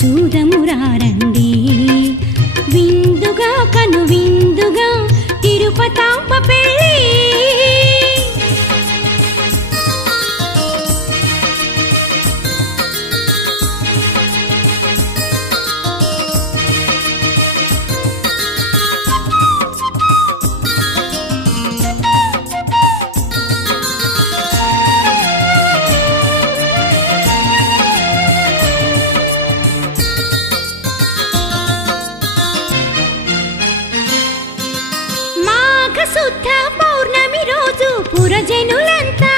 చూదమురారండి విందుగా కను విందుగా తిరుపతాంబ పెళ్ళి శుద్ధ పౌర్ణమి రోజు పురజనులంతా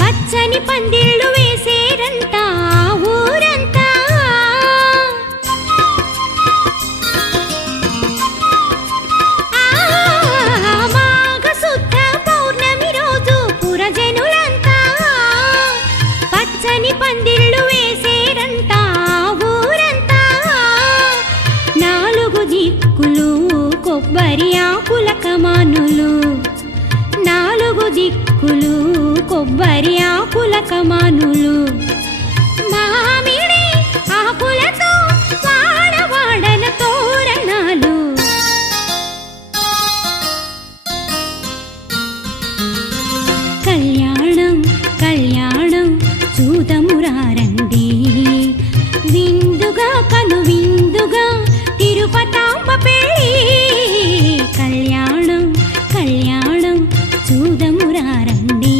పచ్చని పందిళ్ళు వేసేరంట ఊరంతా మాఘ శుద్ధ పౌర్ణమి రోజు పురజనులంతా పచ్చని పందిళ్ళు వేసేరంట ఊరంతా నాలుగు దిక్కులు కొబ్బరి ఆకుల కమానులు నాలుగు దిక్కులు కొబ్బరి ఆకుల కమానులు మామిడి ఆకులతో వాడవాడన తోరణాలు కళ్యాణం కళ్యాణం చూదమురారండి విందుగా కను విందుగా తిరుపతాంబ పెళ్ళి కళ్యాణం కళ్యాణం చూదమురారండి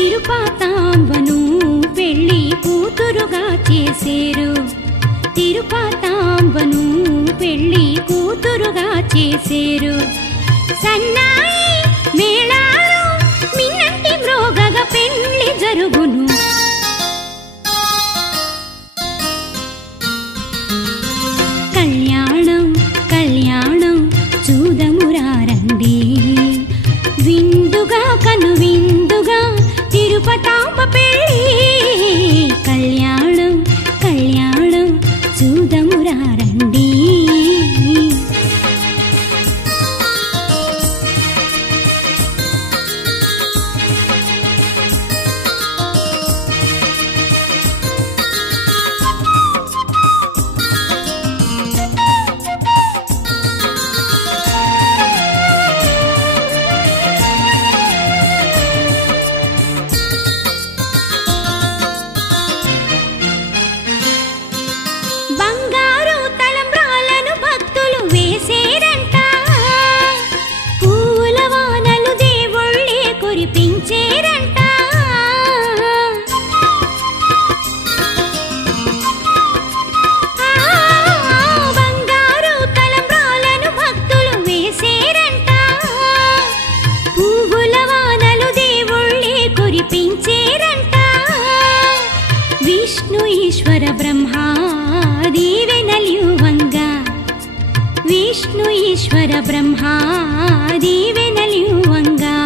తిరుపతాంబను పెళ్లి కూతురుగా చేసేరు తిరుపతాంబను పెళ్లి కూతురుగా చేసేరు సన్నాయి మేళాలు మిన్నంటి మ్రోగగా పెళ్లి జరుగును కళ్యాణం కళ్యాణం చూదమురారండి విందుగా కను విందుగా తిరుపతాంబ పెళ్ళి కళ్యాణం కళ్యాణం చూదమురారండి విష్ణు ఈశ్వర బ్రహ్మా దీవెనలియువంగా విష్ణు ఈశ్వర బ్రహ్మా దీవెనలియువంగా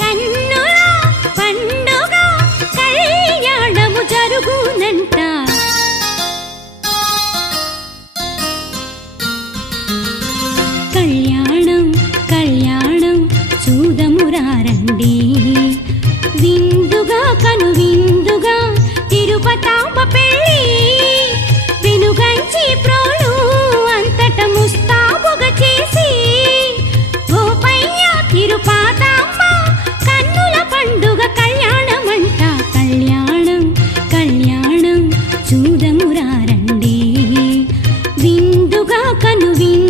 కన్నుల పండుగ కళ్యాణము జరుగునంట కళ్యాణం కళ్యాణం చూదమురారండి విందుగా కను విందుగా తిరుపతాంబ పెళ్ళి వెనుగంచి ప్రోలు అంతట కనువిందుగా